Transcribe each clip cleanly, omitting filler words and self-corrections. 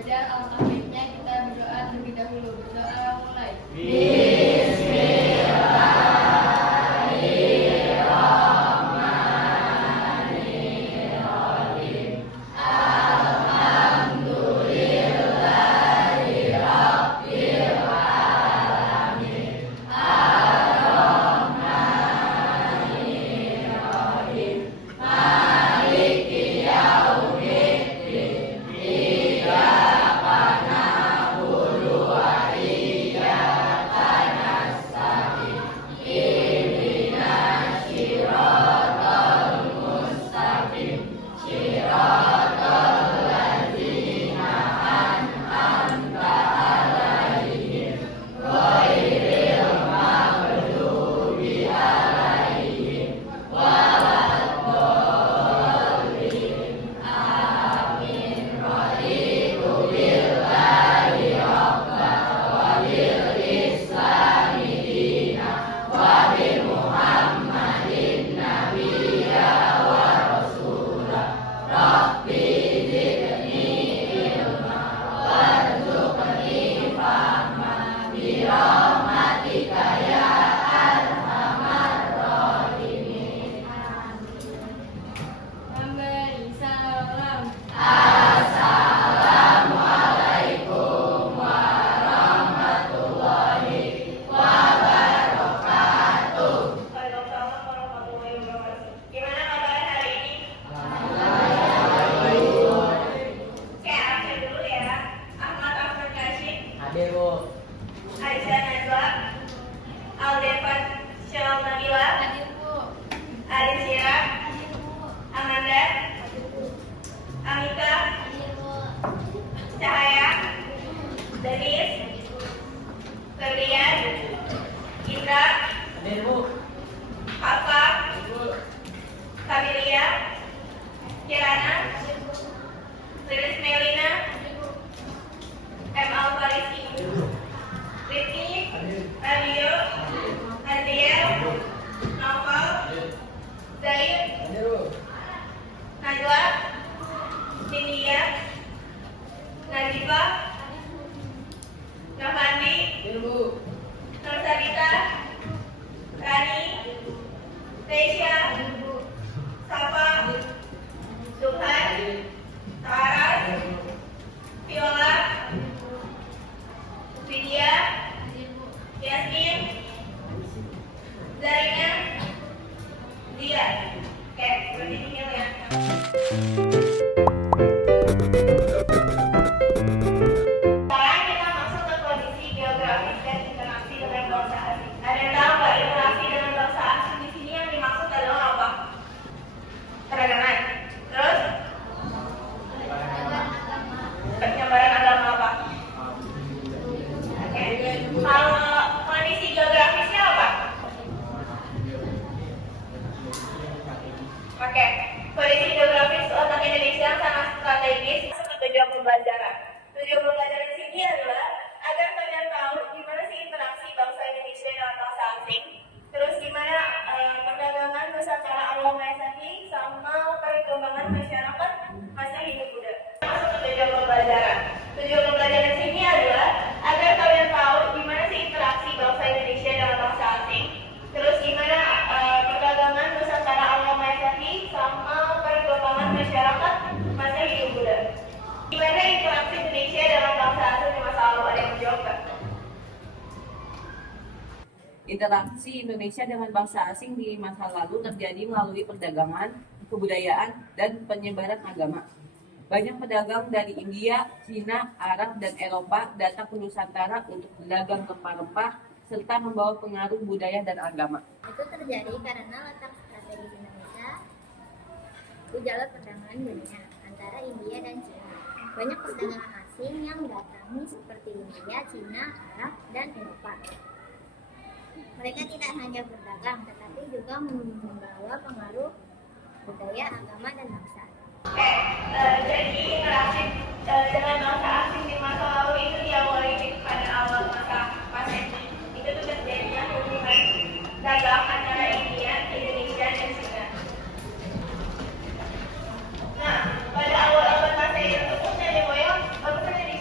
belajar, alangkah baiknya kita berdoa terlebih dahulu. Berdoa mulai. Memberi salam. Waalaikumsalam warahmatullahi wabarakatuh. Gimana kabar hari ini? Oke, absen dulu ya. Ahmad Ahmad Kashif, Hadir, Bu. Aisyah Najwa, Aldefat Syal Nabila, Hadir, Bu. Arin Syira, Hadir, Bu. Amanda, Amika, Hadir, Bu. Cahaya, Denis, Febrian, Indra, Hadir, Bu. Hafa, Kamilia, Kirana, Lilis Melina, M. Alfarisi, Rifki, Radio, Andriel, Novel, Zaid, Hadir, Bu. Najwa, Nidia, Najiba, Nafandi, Hadir, Bu. Nur Sabita, Rani, Teisha, Safa, Subhan, Saras, Viola, Vidya, Yasmin, Zarina, Zia. Oke, berarti ini ya. Sekarang kita masuk ke kondisi geografis dan interaksi dengan bangsa asing. Ada yang tahu nggak interaksi dengan bangsa asing di sini yang dimaksud adalah apa? Perdagangan. Terus penyebaran agama apa? Oke. Kalau kondisi geografisnya apa? Oke. Kondisi geografis otak Indonesia sangat strategis untuk tujuan pembelajaran. Tujuan pembelajaran di sini adalah agar kalian tahu gimana sih interaksi bangsa Indonesia dengan bangsa asing, terus gimana perdagangan Nusantara Allah Maha Esa sama perkembangan masyarakat masa Hindu Buddha. Masuk ke tujuan pembelajaran. Tujuan pembelajaran di sini adalah agar kalian tahu gimana sih interaksi bangsa Indonesia dengan bangsa asing, terus gimana perdagangan Nusantara Allah Maha Esa sama perkembangan masyarakat masa Hindu Buddha. Gimana interaksi Indonesia dengan bangsa asing di masa lalu? Ada yang menjawab nggak? Interaksi Indonesia dengan bangsa asing di masa lalu terjadi melalui perdagangan, kebudayaan, dan penyebaran agama. Banyak pedagang dari India, Cina, Arab, dan Eropa datang ke Nusantara untuk berdagang rempah-rempah serta membawa pengaruh budaya dan agama. Itu terjadi karena letak strategis Indonesia di jalur perdagangan dunia antara India dan Cina. Banyak perdagangan asing yang datangi seperti India, Cina, Arab, dan Eropa. Mereka tidak hanya berdagang, tetapi juga membawa pengaruh budaya, agama, dan bangsa. Jadi interaksi dengan bangsa asing di masa lalu itu diawali pada awal masa Masehi. Itu tuh terjadinya hubungan dagang antara India, Indonesia, dan Cina. Nah, pada awal abad Masehi tersebut nenek moyang bangsa Indonesia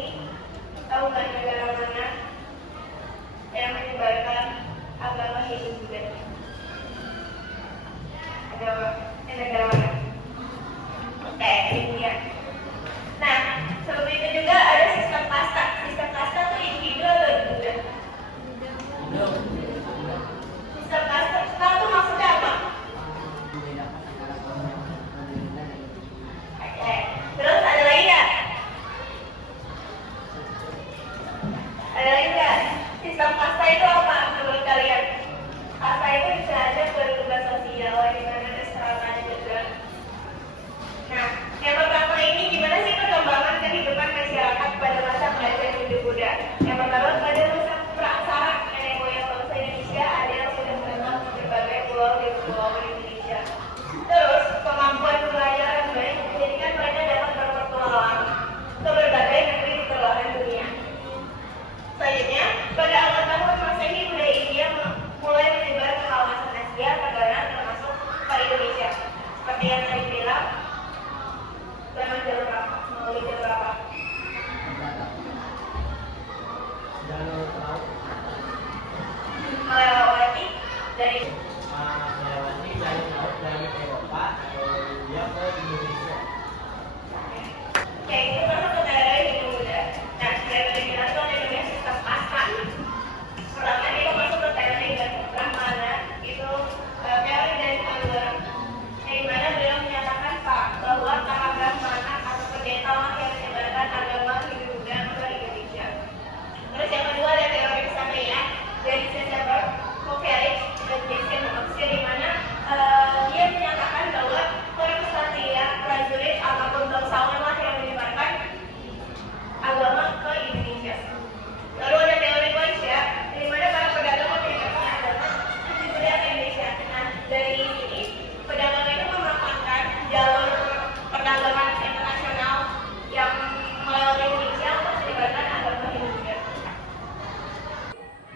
ini, tahu nggak negara mana yang menyebarkan agama Hindu Buddha? Ada negara mana? Oke, India. Nah, sebelum itu juga ada sistem kasta. Sistem kasta tuh di Hindu atau di Buddha? Sistem kasta itu maksudnya apa? Oke, terus ada lagi nggak? Ada lagi nggak? Sistem kasta itu apa menurut kalian? Kasta itu bisa ada bertugas sosial, di mana ada strata juga. Nah, yang pertama ini gimana sih perkembangan kehidupan masyarakat pada masa kerajaan Hindu Buddha? Yang pertama pada masa praaksara nenek moyang bangsa Indonesia ada yang sudah menetap di berbagai pulau di Kepulauan Indonesia. Terus kemampuan pembelajaran baik menjadikan mereka dapat berpetualang ke berbagai negeri di belahan dunia. Selanjutnya, pada awal tahun Masehi budaya India mulai menyebar ke kawasan Asia Tenggara termasuk ke Indonesia. Seperti yang tadi bilang, zaman jalur apa? Melalui jalur apa? Melewati dari laut dari Eropa atau dia ke Indonesia. Oke, itu masuk ke daerah Hindu Buddha. Nah, daerah Hindu itu ada namanya sistem kasta. Pertama itu masuk ke teori dan Brahmana, itu teori dari Thaler, di mana beliau menyatakan bahwa para Brahmana atau pendeta yang menyebarkan agama Hindu Buddha ke Indonesia. Terus yang kedua ada teori Kshatriya dari Caesar Kovacevic dan Jason Oxford, di mana dia menyatakan bahwa para Kshatriya, prajurit ataupun bangsawan lah yang menyebarkan agama ke Indonesia. Lalu ada teori Waisya, di mana para pedagang menyebarkan agama Hindu Buddha ke Indonesia. Nah, dari sini pedagang itu memanfaatkan jalur perdagangan internasional yang melewati Indonesia untuk menyebarkan agama Hindu Buddha.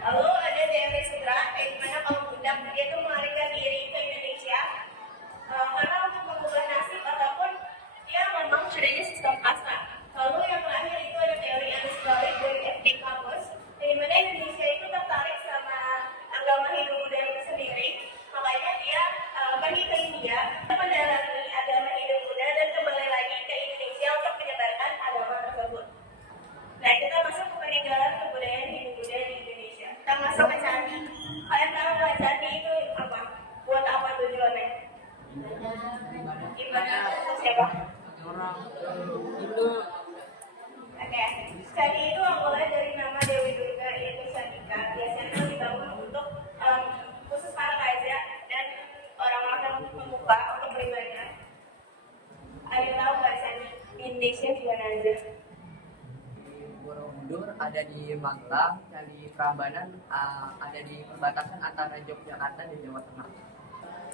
Lalu ada teori Sudra, di mana kaum budak dia tuh melarikan diri ke Indonesia karena untuk mengubah nasib ataupun dia memang adanya sistem kasta. Lalu yang terakhir itu ada teori Anus Balik dari F.D. Campus, di mana Indonesia itu tertarik sama agama Hindu Buddha itu sendiri, makanya dia pergi ke India, mendalami agama Hindu Buddha dan kembali lagi ke Indonesia untuk menyebarkan agama tersebut. Nah, kita masuk ke peninggalan kebudayaan Hindu Buddha di Indonesia. Kita masuk ke candi. Kalian tahu nggak candi itu apa? Buat apa tujuannya? Ibadah untuk siapa? Orang Hindu. Oke, candi itu awalnya dari nama Dewi Durga, yaitu Candika. Biasanya dibangun untuk khusus para raja dan orang-orang pemuka untuk beribadah. Ada tahu nggak candi di Indonesia di mana aja? Borobudur ada di Magelang, Candi Prambanan ada di perbatasan antara Yogyakarta dan Jawa Tengah.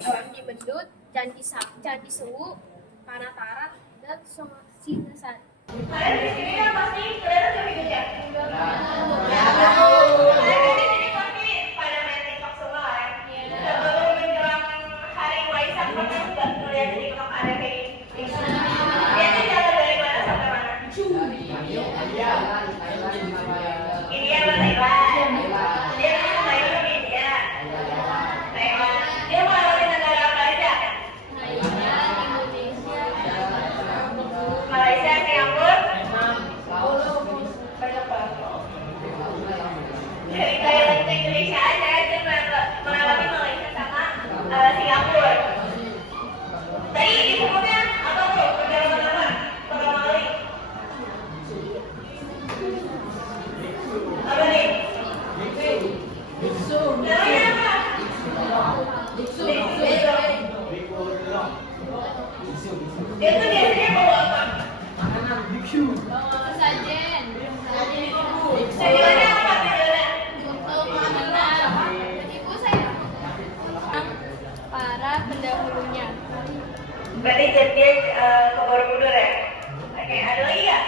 Candi Bedut, Candi Sewu, Panataran, dan Singasan. Kalian di sini kan pasti kelihatan lebih gede. Kalian di sini pasti pada main TikTok semua kan? Sebelum menjelang hari Waisak pernah nggak ngeliat di TikTok ada kayak gini? Biasanya jalan dari mana sampai mana? India atau Thailand? Dia kan Thailand atau India? Thailand. Dia melewati negara apa aja? Malaysia, Singapura, banyak banget. Dari Thailand ke Indonesia aja itu melewati Malaysia sama Singapura. Tadi disebutnya apa tuh? Perjalanan apa? Pertama kali. Apa nih? Namanya apa? Biksu. Dia tuh biasanya bawa apa? Bawa sajen. Tujuannya apa tujuannya? Untuk mengenal ibu saya para pendahulunya. Berarti dia ke Borobudur ya? Oke, ada lagi nggak?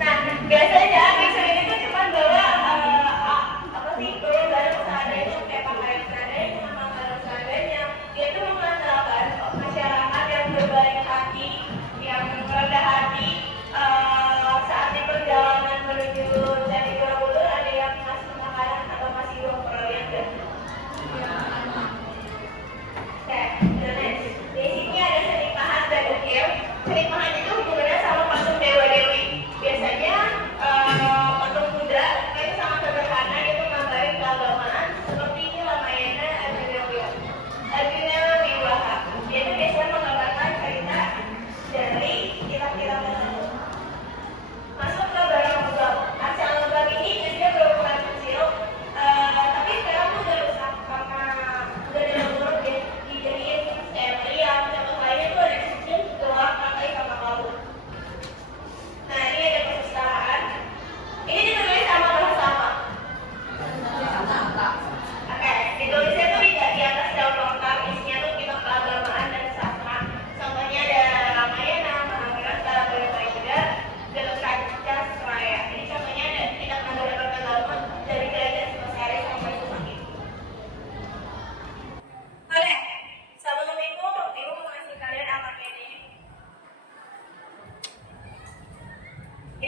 Nah, biasanya biksu ini tuh cuma bawa apa sih? Turun barang seadanya, kayak pakaian seadanya, makanan seadanya. Dia tuh mengandalkan masyarakat yang berbaring hati, yang rendah hati,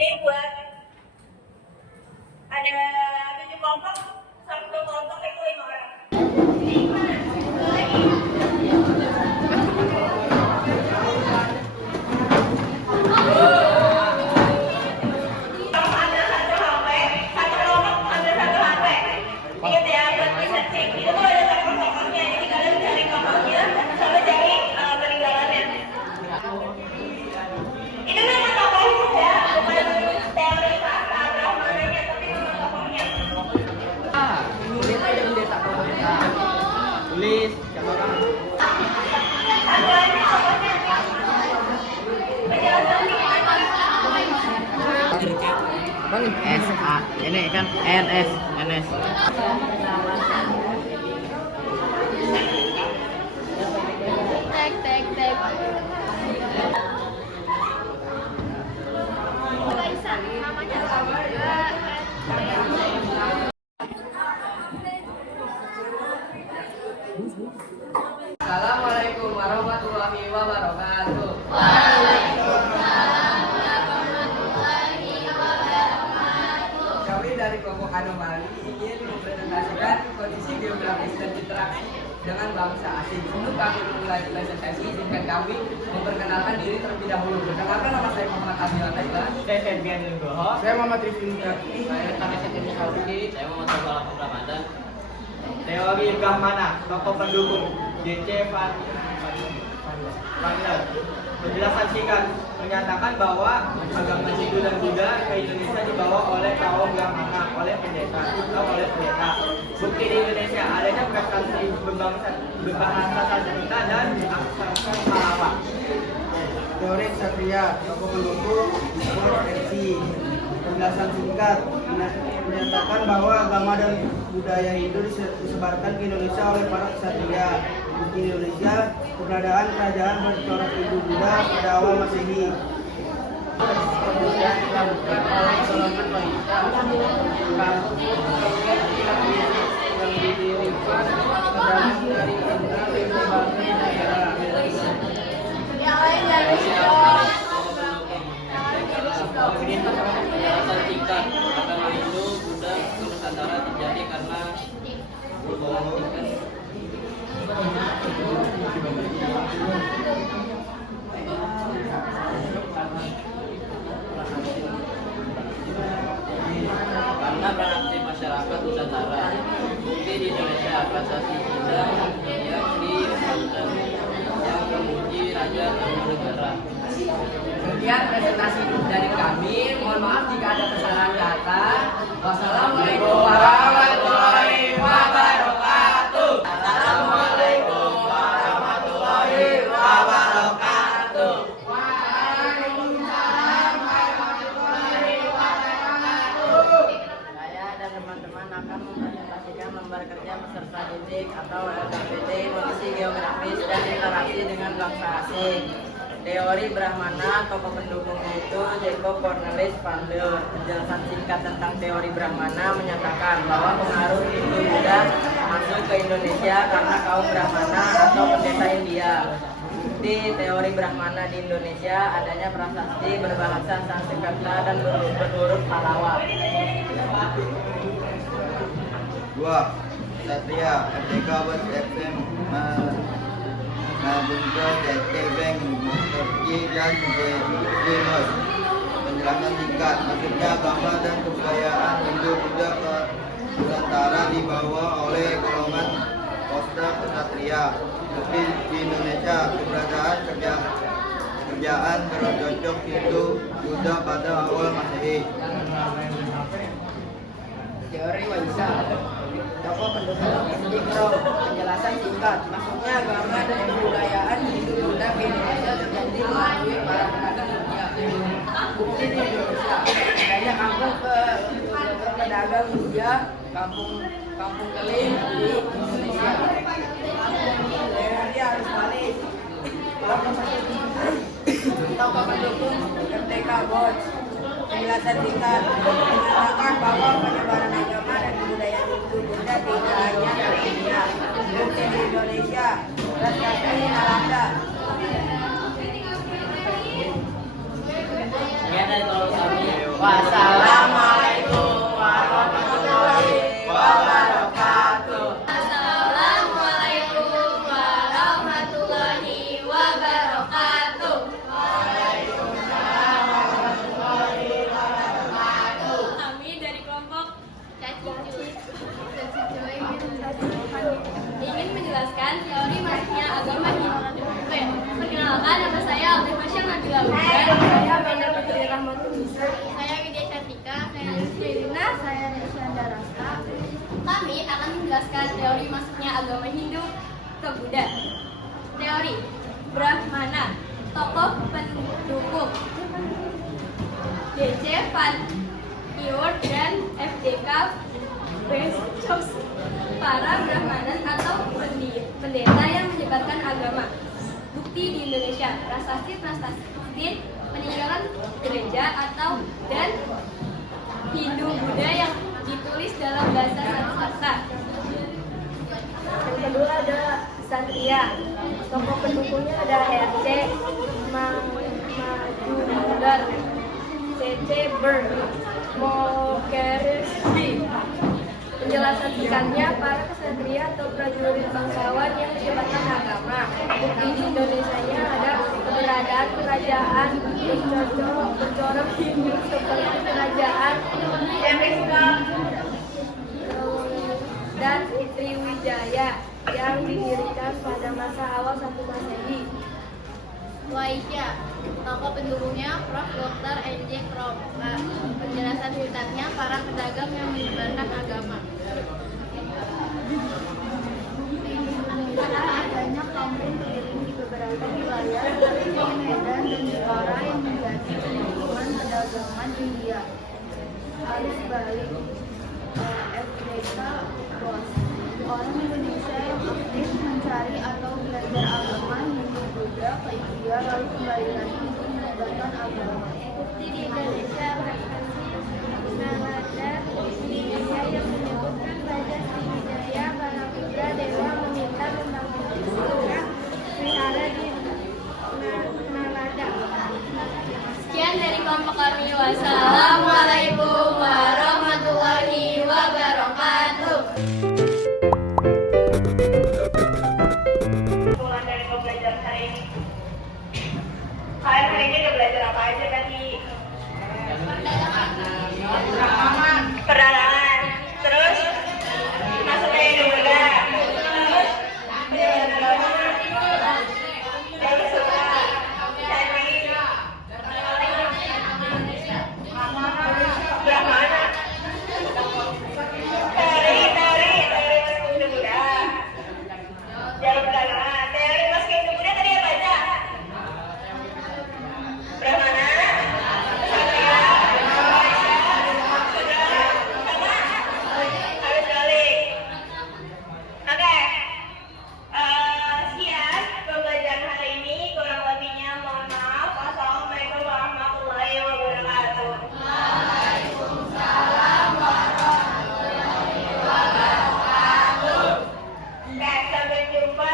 Ini buat ada 7 kelompok, satu kelompok itu 5 orang. Tulis, coba kamu. S A ini kan NS. Tek. Kaisa, namanya Assalamualaikum warahmatullahi wabarakatuh. Kami dari kelompok anomali ingin mempresentasikan kondisi geografis dan interaksi dengan bangsa asing. Untuk kami memulai presentasi, izinkan kami memperkenalkan diri terlebih dahulu. Perkenalkan, nama saya Muhammad Abdillah Taibah. Saya Ferdian Nugroho. Saya Muhammad Rifki Mukrati. Saya Tami Setim Saudi. Saya Muhammad Abdullah Ramadan. Teori Brahmana, tokoh pendukung DC Van Der. Penjelasan singkat menyatakan bahwa agama Hindu dan Buddha ke Indonesia dibawa oleh kaum Brahmana, oleh pendeta atau oleh pendeta. Bukti di Indonesia adanya prestasi berbahasa Sanskerta dan aksara Malawa. Teori Ksatria, tokoh pendukung proteksi. Penjelasan singkat menyatakan bahwa agama dan budaya Hindu disebarkan ke Indonesia oleh para ksatria. Di Indonesia, keberadaan kerajaan bercorak Hindu Buddha pada awal Masehi. Kemudian dilakukan oleh golongan wanita yang didirikan dalam dari Indra berbagai daerah. Penjelasan singkat, agama Hindu, Buddha, Nusantara terjadi karena perubahan tingkat. Karena beraksi masyarakat Nusantara, bukti di Indonesia prestasi Buddha yang di Banten yang memuji Raja Tarumanegara. Sekian presentasi dari kami. Mohon maaf jika ada kesalahan kata. Wassalamualaikum warahmatullahi wabarakatuh. Assalamualaikum warahmatullahi wabarakatuh. Waalaikumsalam warahmatullahi wabarakatuh. Saya dan teman-teman akan mempresentasikan lembar kerja peserta didik atau LKPD kondisi geografis dan interaksi dengan bangsa asing. Teori Brahmana, tokoh pendukungnya itu Jacob Cornelis van Der. Penjelasan singkat tentang teori Brahmana menyatakan bahwa pengaruh Hindu Buddha masuk ke Indonesia karena kaum Brahmana atau pendeta India. Bukti teori Brahmana di Indonesia adanya prasasti berbahasa Sanskerta dan berhuruf Pallawa. 2. Ksatria, MTK West FM Nabungka Bank Turki dan Muslimus. Penjelasan singkat, maksudnya agama dan kebudayaan Hindu Buddha ke Nusantara dibawa oleh golongan Kosta Ksatria. Seperti di Indonesia, keberadaan kerjaan bercocok Hindu Buddha pada awal Masehi. Teori Waisa, tokoh pendukung Istiqro. Penjelasan singkat, maksudnya agama dan kebudayaan Hindu Buddha di Indonesia terjadi melalui para pedagang dunia. Bukti di Indonesia, adanya kampung pedagang India, kampung keling di Indonesia. Teori harus balik. Tokoh pendukung MTK Bots. Penjelasan singkat menyatakan bahwa penyebaran agama dan kebudayaan Hindu Buddha tidak hanya dari India, bukti di Indonesia, prestasi Nalanda. Sekian dari kami. Wassalamualaikum warahmatullahi wabarakatuh. Assalamualaikum warahmatullahi wabarakatuh. Kami dari kelompok ingin menjelaskan teori masuknya agama Hindu. Perkenalkan, nama saya Aldi Fasya Nabila Uda. Saya Benda Putri Rahmatulisa. Saya Widya Cantika. Saya Rizky Irina. Saya Resya Darasta. Kami akan menjelaskan teori masuknya agama Hindu ke Buddha. Teori Brahmana, tokoh pendukung DC Van Ewert dan FDK Bezos, para Brahmanan atau pendeta yang menyebarkan agama. Bukti di Indonesia, prasasti peninggalan gereja dan Hindu Buddha yang ditulis dalam bahasa Sanskerta. Yang kedua ada Satria, tokoh pendukungnya ada RC Majugar, CC Berg, Mokeresbi. Penjelasan singkatnya, para kesatria atau prajurit bangsawan yang menyebarkan agama. Bukti di Indonesia ada keberadaan kerajaan bercorak Hindu seperti kerajaan dan Sriwijaya yang didirikan pada masa awal 1 Masehi. Waisya, tokoh pendukungnya Prof. Dr. N.J. Krop. Penjelasan singkatnya, para pedagang yang menyebarkan agama. Karena adanya kampung keliling di beberapa wilayah seperti Medan dan Jepara yang menjadi pendukungan perdagangan India. Arus balik FDK Bos. Orang Indonesia yang aktif mencari atau belajar agama Hindu Buddha ke India lalu kembali lagi untuk menyebarkan agama. Bukti di Indonesia prestasi Nalanda Sriwijaya yang menyebutkan Raja Sriwijaya para putra dewa meminta membangun wihara di Nalanda. Sekian dari kelompok kami. Wassalamualaikum warahmatullahi wabarakatuh. Kesimpulan dari pembelajaran hari ini. Kalian hari ini udah belajar apa aja tadi? Perdagangan. Terus masuknya Hindu Buddha. Terus suka cari Brahmana. Teori Hindu Buddha. Jalur perdagangan. Teori masuk Hindu Buddha tadi apa aja? Brahmana, Satria, sama harus balik. Oke. Sekian pembelajaran hari ini. Kurang lebihnya mohon maaf. Wassalamualaikum warahmatullahi wabarakatuh. Oke, sampai jumpa